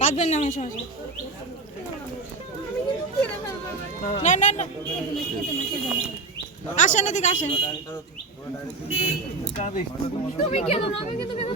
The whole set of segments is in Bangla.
কাঁদবেন না সমস্যা না না না আসেন এদিকে আসেন তুমি কেন আমি কিন্তু কেন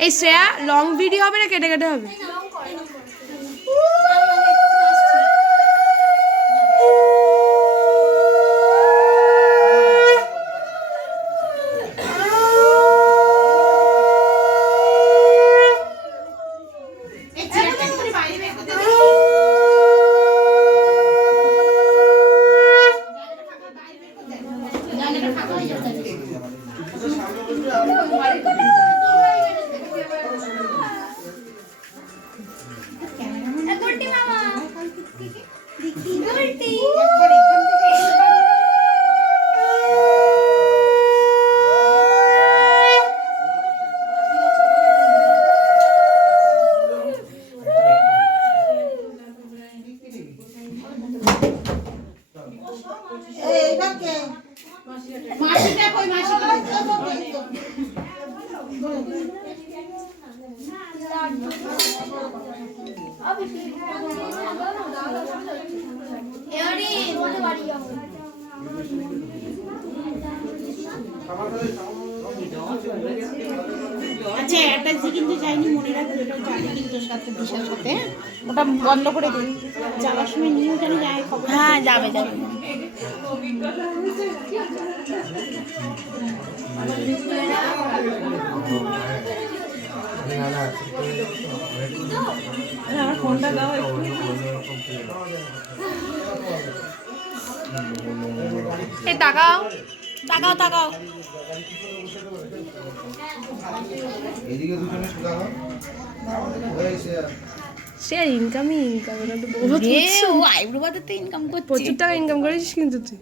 এই শ্রেয়া লং ভিডিও হবে না, কেটে কেটে হবে? গুলটি আচ্ছা একটা জি কিন্তু চাইনি মনে রাখবে, ওটা সাথে? ওটা বন্ধ করে দিন। যাওয়ার সময় নিয়ে জানি যায় হ্যাঁ যাবে যাবে। এই তাকাও তাকাও তাকাও এদিকে দুজনে হয়েছে সে ইনকামই ইনকাম এটা তো বহুত ও আইব্রো বাজাতে ইনকাম করছে প্রচুর টাকা ইনকাম করেছিস কিন্তু তুই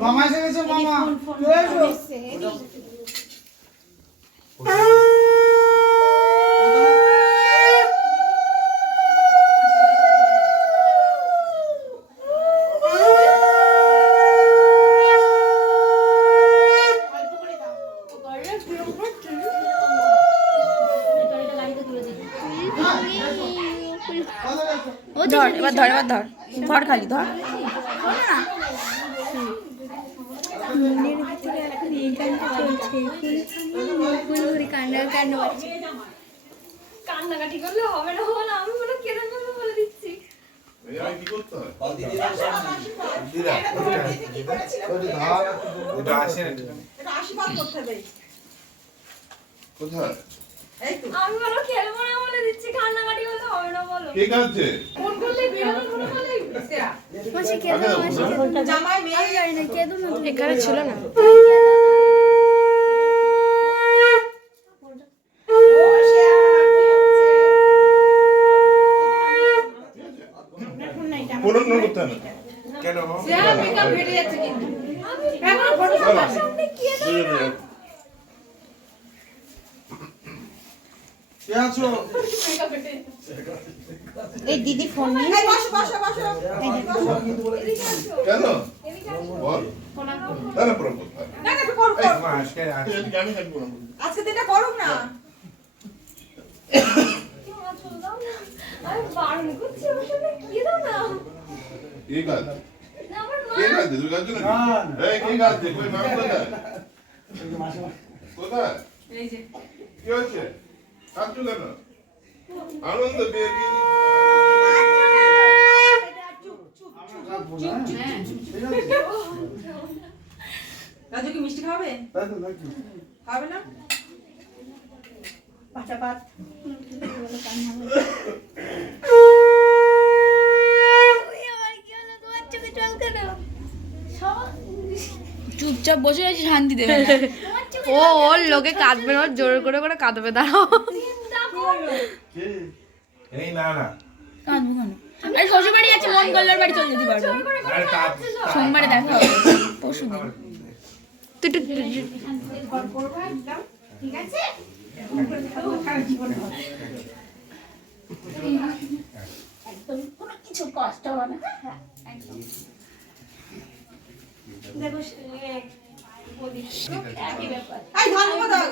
মামা এসে গেছে মামা ধর এবার ধর এবার ধর। ধর খালি ধর। মনের ভিতরে এখন এই গানটা চলছে। কান্না পাচ্ছে কান্নাকাটি করলে হবে না হবে না আমি মনে কেন বলে দিচ্ছি। আমি বলো খেলব না বলে দিচ্ছি কান্নাকাটি করলে হবে না বলো। কে কাঁদছে? ফোন করলে কেঁদো না তুমি। এখানে ছিল না। কেন। কে আছো? এই দিদি ফোন নিয়ে কেন? বল। না না পূরণ করতে হবে এই, মা, আজকে আজকে। আমি দিনটা করুক না। দাও না। বারণ করছি আমার সামনে। কেঁদো না? কে কাঁদছে না, কে কাঁদছে তুই কাঁদছো নাকি এই কে কাঁদছে কই মামি কোথায়? কোথায়? কি হচ্ছে কাঁদছো কেন? আনন্দ বিয়ে রাজু কি মিষ্টি খাবে খাবে না? পাটা পাত ওই আমার কি হলো তোমার চোখে জল কেন সব- চুপচাপ বসে আছি শান্তি দেবে ও ওর লোকে কাঁদবে না ওর জোর করে করে কাঁদবে দাঁড়াও। কাঁদবো কেন? আরে শ্বশুর বাড়ি আছে মন করলে বাড়ি চলে যেতে পারব। সোমবারে দেখা হবে। পরশু দিন। তুই একটু ঘর করব একদম ঠিক আছে সারা জীবন হবে। একদম কোনো কিছু কষ্ট হবে না। হ্যাঁ, একদম। দাদা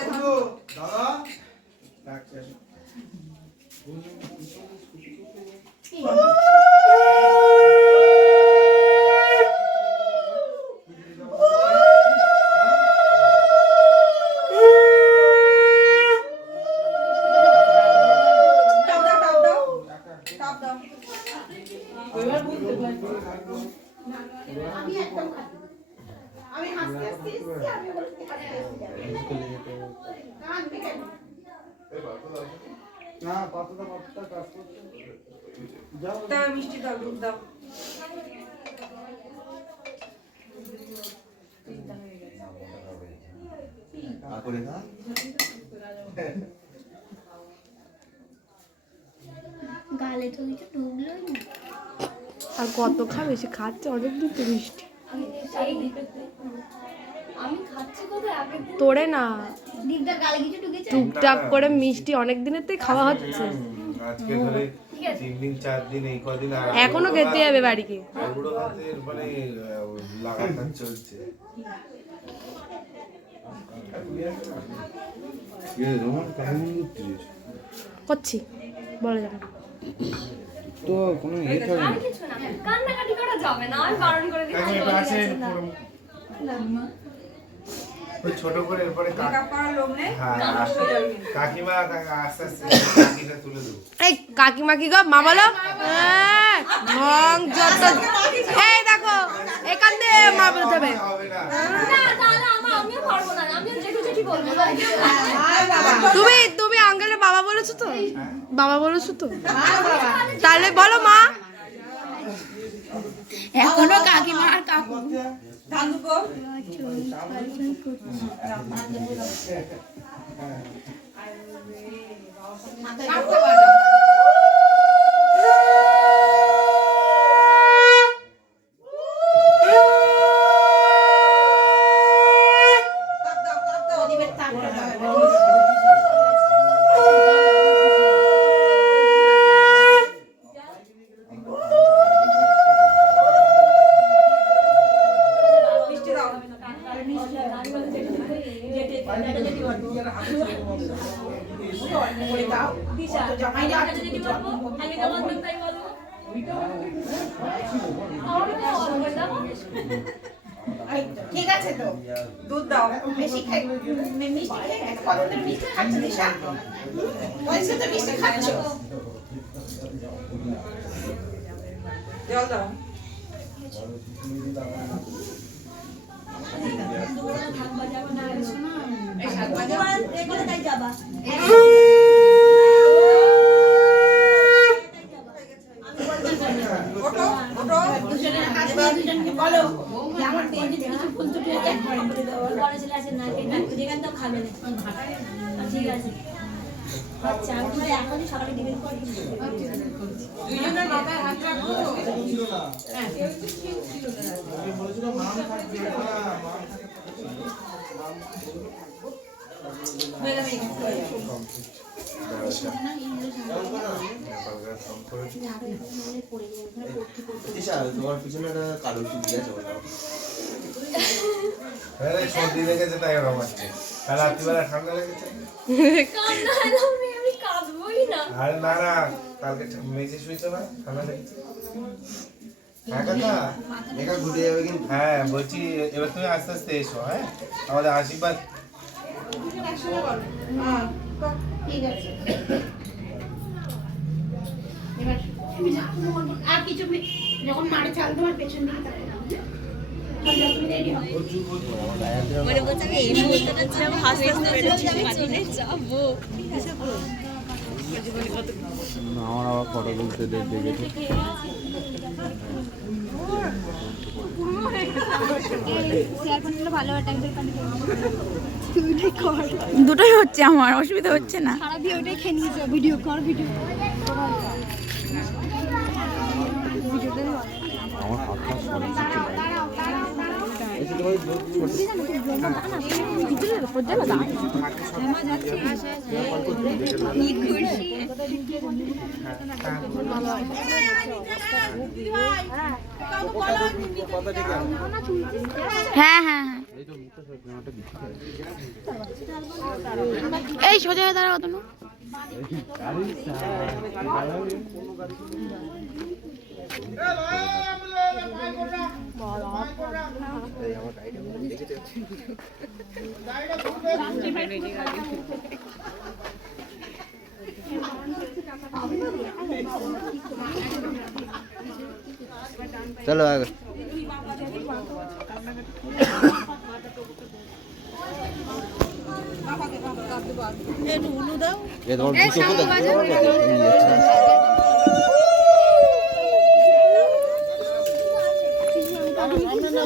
গালে তো কিছু ঢুকলোই না। আর কত খাবে? সে খাচ্ছে অনেক তো মিষ্টি। আমি খাচ্ছি কোথায়? আগে তোরে না। দিকটা গালে কিছু ঢুকেছে? টুকটাক করে মিষ্টি অনেক দিনের থেকে খাওয়া হচ্ছে। আজকে ধরে তিন দিন চার দিন এই কদিন আর এখনও খেতে যাবে বাড়িকে মানে লাগাতার চলছে। করছি বলে যাবে তো কোনো ইয়ে থাকে না। কান্নাকাটি করা যাবে না আমি বারণ করে একটু ওই ছোট করে এরপরে? হ্যাঁ। কাকিমা আস্তে আস্তে কাকিটা তুলে দেবো। এই কাকিমা কি গো? মা বলো? হ্যাঁ, ঢং যত এই দেখো এখান থেকে মা বলতে হবে। না আমার পারব না বলব তুমি তুমি আঙ্কেলের বাবা বলেছ তো? বাবা বলেছ তো? তাহলে বলো মা। এখনও কাকিমা আর কাকু। ধান বলছে তো মিষ্টি খাচ্ছ জল দাও। আমার পেটে কিছু ফুল তুলে করে দাও বড় ছেলে আছে না কে ডাক্তার যেখানে তো খাবে না ঠিক আছে তোমার পিছনে একটা কালো টুপি আছে ওটাও। আরে সর্দি লেগেছে তাই ওরকম হচ্ছে আর রাত্রিবেলা ঠান্ডা লেগেছে আমি কাঁদবোই কালকে মেঝে শুইতে না হ্যাঁ ঘুরে যাবে কিন্তু। হ্যাঁ বলছি, এবার তুমি আস্তে আস্তে এসো হ্যাঁ? আমাদের আশীর্বাদ। আর কিছু যখন মারে চাল দেওয়ার পেছন দিকে আমার আবার ফটো তুলতে দুটোই হচ্ছে আমার অসুবিধা হচ্ছে না। ভিডিও কর ভিডিও আমার হ্যাঁ হ্যাঁ হ্যাঁ। এই সোজা হয়ে দাঁড়াও তুমি চলো আগে। এ তোমার দুটো কোথায়?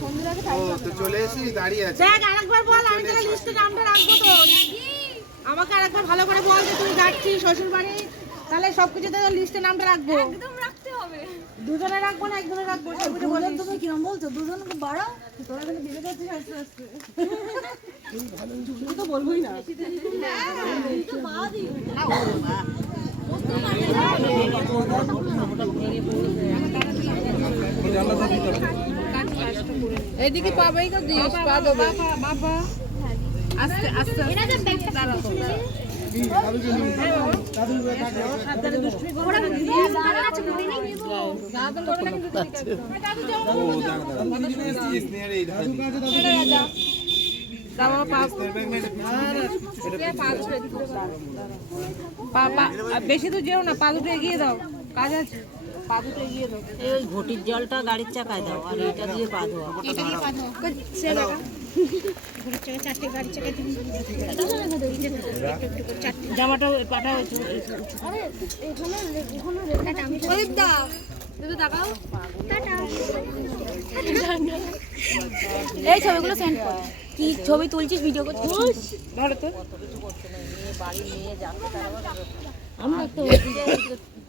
ও তো চলে এসি দাঁড়িয়ে আছে। দেখ আরেকবার বল আমি তাহলে লিস্টে নামটা রাখব তো। আমাকে আরেকবার ভালো করে বল যে তুই যাচ্ছিস শ্বশুর বাড়ি তাহলে সব কিছুতে লিস্টে নামটা রাখব। একদম রাখতে হবে। দুজনে রাখব না একজনে রাখব? সব কিছু তুমি কিরম বলছো? দুজনকে বাড়াও। তোরা কিন্তু বিয়ে করছিস আস্তে আস্তে। তো বলবোই না। একটু পা দিও এইদিকে পাবেই তো দিস পা দেবে বেশি তো যেও না পা দুটো এগিয়ে দাও। কাজ আছে। এই ঘটির জলটা গাড়ির চাকায় দাও আর এটা দিয়ে পা ধোয়া। জামাটা পাঠা হয়েছে এই ছবিগুলো সেন্ড কর। কি ছবি তুলছিস ভিডিও করছিস ধরো তো। তুলতে তো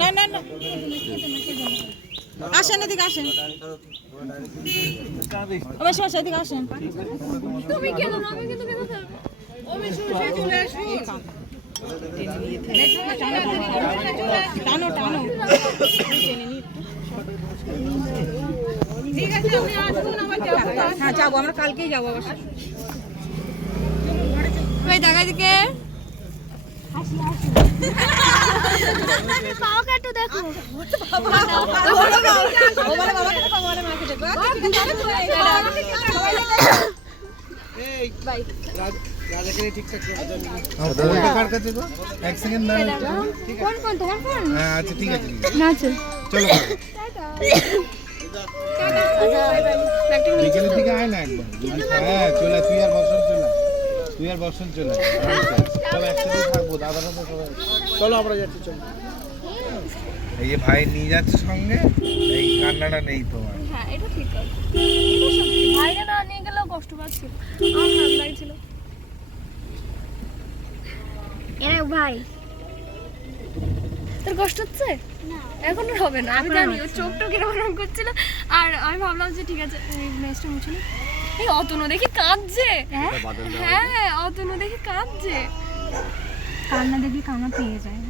না না না। আসেন এদিকে আসেন। আমার সমস্যা এদিকে আসেন। তুমি কেন আমি কিন্তু কেন ফেলব টানো টানো। ঠিক আছে যাব। হ্যাঁ যাব আমরা কালকেই যাব অবশ্য ওই দেখা দিকে বিকেলের দিকে আয় না হ্যাঁ চলে তুই আর বর্ষণ চলে তুই আর বর্ষণ চলে। সব একসাথে থাকব দাদারা তো সবাই। চলো আমরা যাচ্ছি চলো। এই যে ভাই নিয়ে যাচ্ছে সঙ্গে এই কান্নাটা নেই তোমার। হ্যাঁ এটা ঠিক কথা। ভাইরা না নিয়ে গেলেও কষ্ট পাচ্ছিল। আমার ভালো লাগছিল। এরা ভাই। তোর কষ্ট হচ্ছে? এখন আর হবে না। আমি জানি ও চোখটা কীরকম রকম করছিল। আর আমি ভাবলাম যে ঠিক আছে মেসটা মুছে নি। এই অতনু দেখি কাঁদছে। হ্যাঁ অতনু দেখি কাঁদছে। কান্না দেখি কান্না পেয়ে যায়